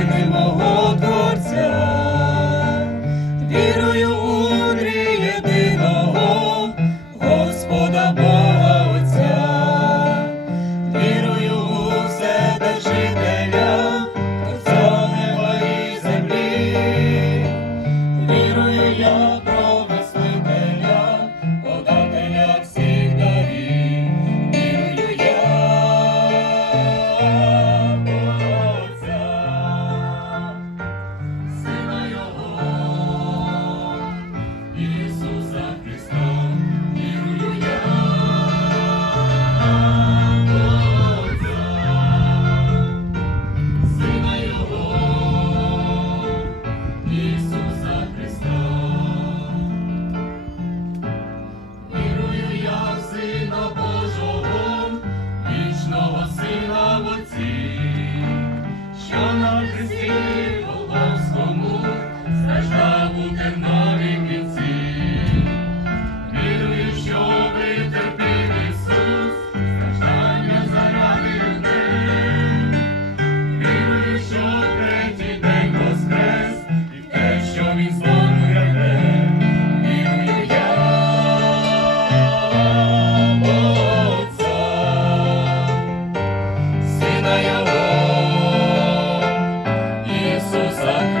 сини мого Творця, вірою у мудрі єдиного Господа Бога. Brasil. Rosa.